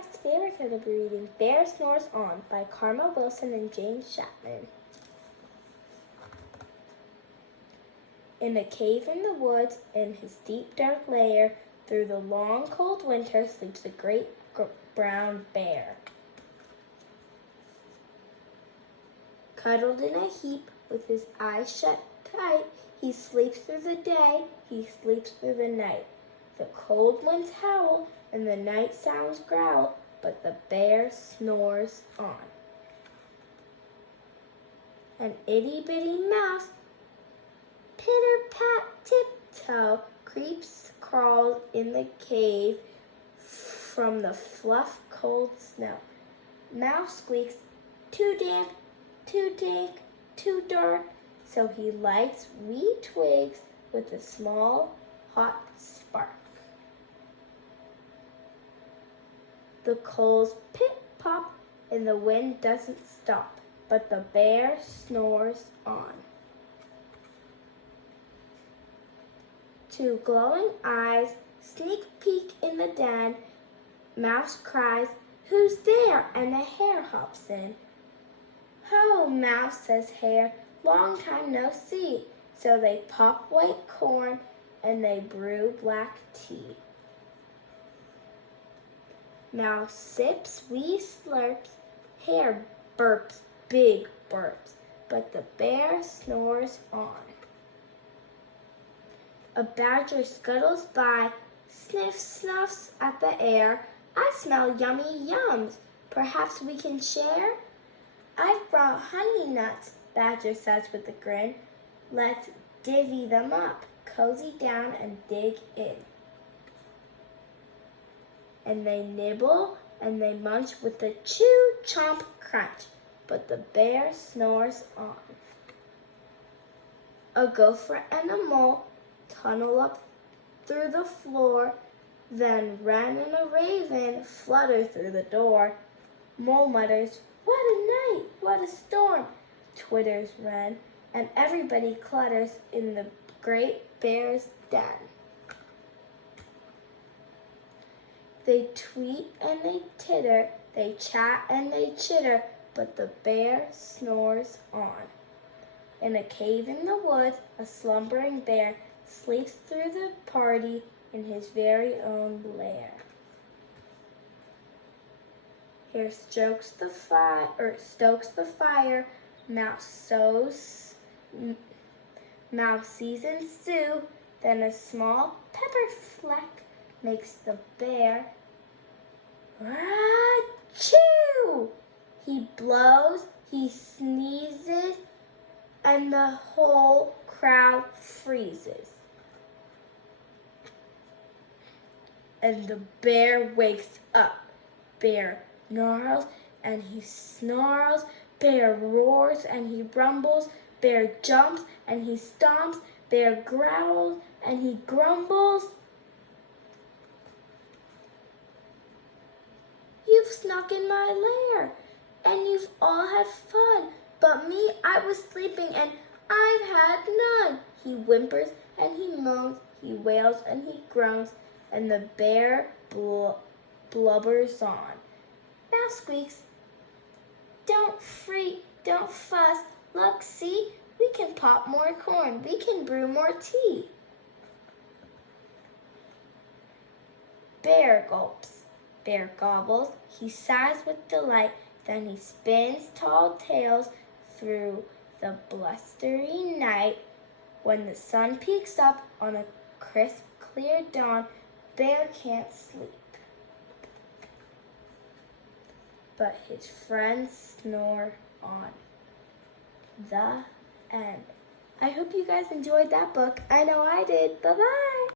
Podcast's favorite that I'll be reading, Bear Snores On by Karma Wilson and James Chapman. In a cave in the woods, in his deep dark lair, through the long cold winter sleeps a great brown bear. Cuddled in a heap with his eyes shut tight, he sleeps through the day, he sleeps through the night. The cold winds howl and the night sounds growl, but the bear snores on. An itty-bitty mouse, pitter-pat tiptoe, crawls in the cave from the fluff cold snow. Mouse squeaks, too damp, too dank, too dark, so he lights wee twigs with a small hot spark. The coals pip-pop and the wind doesn't stop, but the bear snores on. Two glowing eyes sneak peek in the den. Mouse cries, "Who's there?" and a hare hops in. "Ho, Mouse," says Hare, "long time no see." So they pop white corn and they brew black tea. Mouse sips wee slurps, Hare burps big burps, but the bear snores on. A badger scuttles by, sniffs, snuffs at the air. "I smell yummy yums. Perhaps we can share?" "I've brought honey nuts," Badger says with a grin. "Let's divvy them up, cozy down and dig in." And they nibble and they munch with a chew, chomp, crunch, but the bear snores on. A gopher and a mole tunnel up through the floor, then Wren and a raven flutter through the door. Mole mutters, "What a night, what a storm," twitters Wren, and everybody clutters in the great bear's den. They tweet and they titter, they chat and they chitter, but the bear snores on. In a cave in the woods, a slumbering bear sleeps through the party in his very own lair. Hare stokes the fire, Mouse seasons stew, then a small pepper fleck makes the bear achoo! He blows, he sneezes, and the whole crowd freezes. And the bear wakes up. Bear gnarls and he snarls. Bear roars and he rumbles. Bear jumps and he stomps. Bear growls and he grumbles. "You've snuck in my lair, and you've all had fun, but me, I was sleeping, and I've had none." He whimpers and he moans, he wails and he groans, and the bear blubbers on. Mouse squeaks, "Don't freak, don't fuss, look, see, we can pop more corn, we can brew more tea." Bear gulps. Bear gobbles, he sighs with delight, then he spins tall tales through the blustery night. When the sun peeks up on a crisp, clear dawn, Bear can't sleep, but his friends snore on. The end. I hope you guys enjoyed that book. I know I did. Bye-bye.